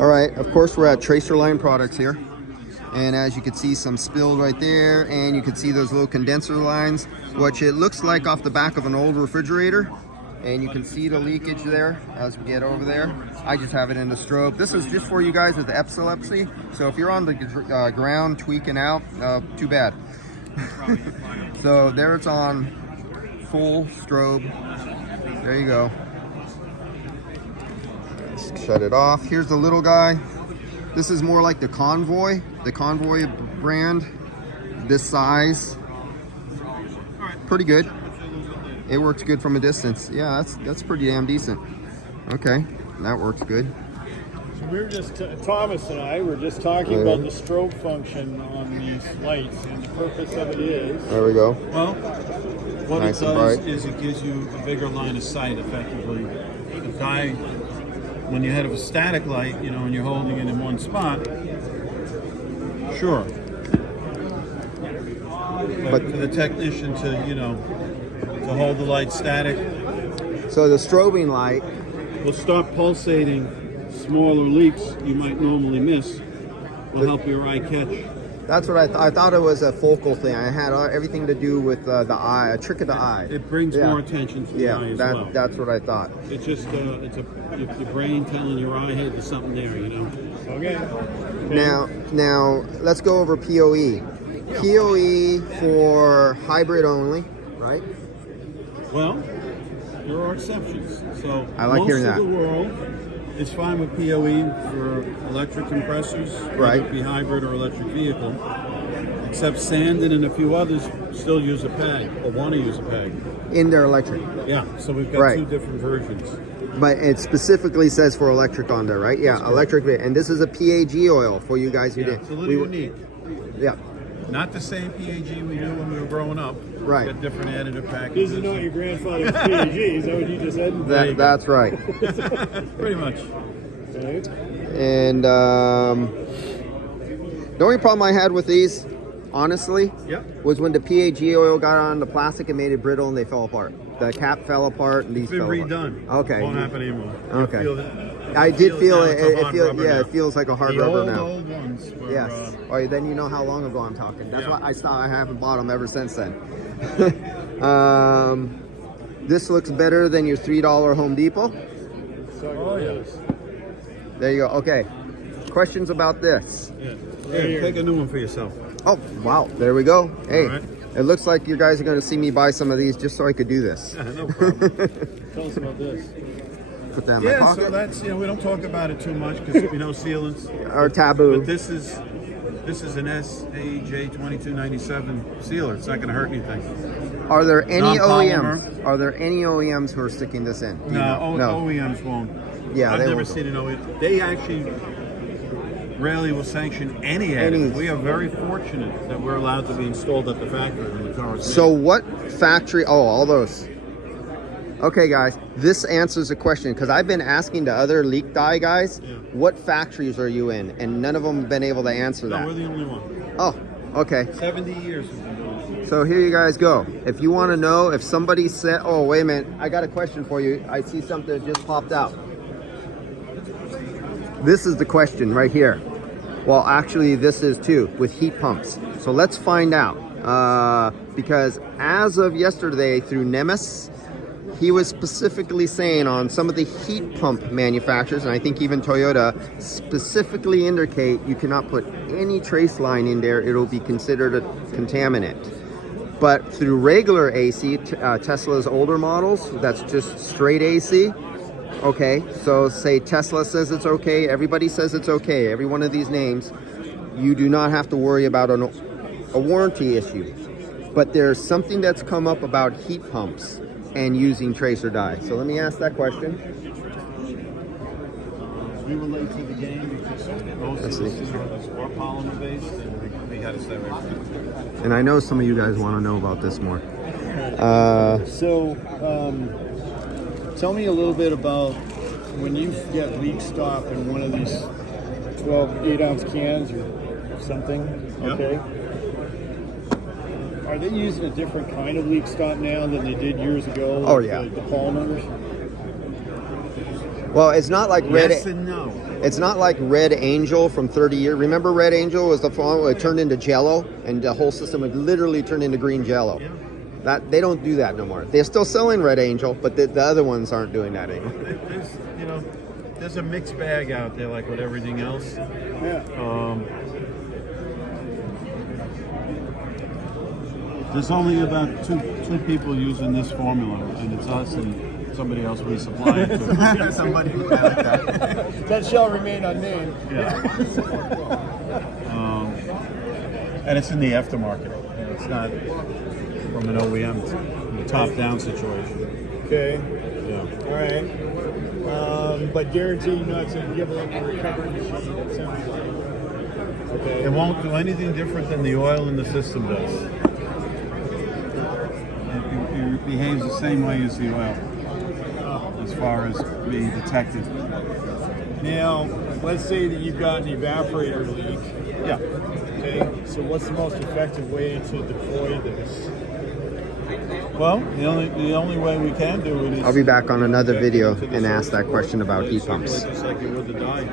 All right, of course we're at TRACELINE products here. And as you can see, some spilled right there, and you can see those little condenser lines, which it looks like off the back of an old refrigerator. And you can see the leakage there as we get over there. I just have it in the strobe. This is just for you guys with epilepsy. So if you're on the ground tweaking out, too bad. So there it's on full strobe. There you go. Let's shut it off. Here's the little guy. This is more like the Convoy brand. This size. Pretty good. It works good from a distance. Yeah, that's pretty damn decent. Okay, that works good. So we were just, Thomas and I were just talking about the strobe function on these lights, and the purpose of it is... There we go. Well, what nice it does is it gives you a bigger line of sight, effectively. The guy, when you have a static light, you know, and you're holding it in one spot, sure. But for the technician to, you know, to hold the light static. So the strobing light will stop pulsating smaller leaks you might normally miss. Will help your eye catch. That's what I thought it was a focal thing. I had everything to do with the eye, a trick of the eye. It brings more attention to the eye as well. That's what I thought. It's just your brain telling your eye, hey, there's something there, you know. Okay. Now let's go over PoE. PoE for hybrid only, right? Well, there are exceptions. So I like hearing that. Most of the world is fine with PoE for electric compressors, right? Whether it be hybrid or electric vehicle. Except Sandon and a few others still use a PAG or want to use a PAG in their electric. Yeah, so we've got two different versions. But it specifically says for electric on there, right? Yeah, electric. And this is a PAG oil for you guys who did. It's a little unique. Yeah. Not the same PAG we knew when we were growing up. Right. Got different additive packages. This is not your grandfather's PAG, is that what you just said? That's right. Pretty much. Okay. And the only problem I had with these, honestly, was when the PAG oil got on the plastic and made it brittle and they fell apart. The cap fell apart and these fell apart. It's been redone. Okay. Won't happen anymore. Okay. I did feel it. It feels like a hard rubber now. The old ones were, yes. Oh, then you know how long ago I'm talking. That's why I haven't bought them ever since then. This looks better than your $3 Home Depot. Oh yes. There you go. Okay. Questions about this? Yeah. Here, take a new one for yourself. Oh wow! There we go. Hey, it looks like you guys are going to see me buy some of these just so I could do this. No problem. Tell us about this. Put that in my pocket. So that's, we don't talk about it too much because sealants are taboo. But this is an SAJ 2297 sealer. It's not going to hurt anything. Are there any OEMs? Are there any OEMs who are sticking this in? No, OEMs won't. Yeah, I've never seen an OEM. They actually rarely will sanction any additive. We are very fortunate that we're allowed to be installed at the factory when the car is made. So what factory? Oh, all those. Okay, guys, this answers the question because I've been asking the other leak dye guys, what factories are you in? And none of them have been able to answer that. No, we're the only one. Oh, okay. 70 years we've been doing this. So here you guys go. If you want to know if somebody said, oh, wait a minute, I got a question for you. I see something that just popped out. This is the question right here. Well, actually, this is too, with heat pumps. So let's find out. Because as of yesterday, through Nemes, he was specifically saying on some of the heat pump manufacturers, and I think even Toyota, specifically indicate you cannot put any TRACELINE in there. It'll be considered a contaminant. But through regular AC, Tesla's older models, that's just straight AC. Okay, so say Tesla says it's okay, everybody says it's okay, every one of these names, you do not have to worry about a warranty issue. But there's something that's come up about heat pumps and using tracer dye. So let me ask that question. We were late to the game because most of the sealants were polymer based and we had to stay away from it. And I know some of you guys want to know about this more. Tell me a little bit about when you get leak stop in one of these 8-ounce cans or something, okay? Are they using a different kind of leak stop now than they did years ago? Oh, yeah. The polymers? Well, it's not like red. Yes and no. It's not like Red Angel from 30 years. Remember Red Angel was the phone where it turned into jello and the whole system would literally turn into green jello. Yeah. That they don't do that no more. They're still selling Red Angel, but the other ones aren't doing that anymore. There's, you know, there's a mixed bag out there, like with everything else. Yeah. There's only about two people using this formula, and it's us and somebody else we supply it to. Somebody like that. That shall remain unnamed. Yeah. And it's in the aftermarket. You know, it's not from an OEM top-down situation. Okay. Yeah. All right. But guaranteed not to give up a recovery machine. It sounds like. Okay. It won't do anything different than the oil in the system does. It behaves the same way as the oil, as far as being detected. Now, let's say that you've got an evaporator leak. Yeah. Okay. So, what's the most effective way to deploy this? Well, the only way we can do it is. I'll be back on another video to the and ask that source question about heat basically pumps. just like you would the dye.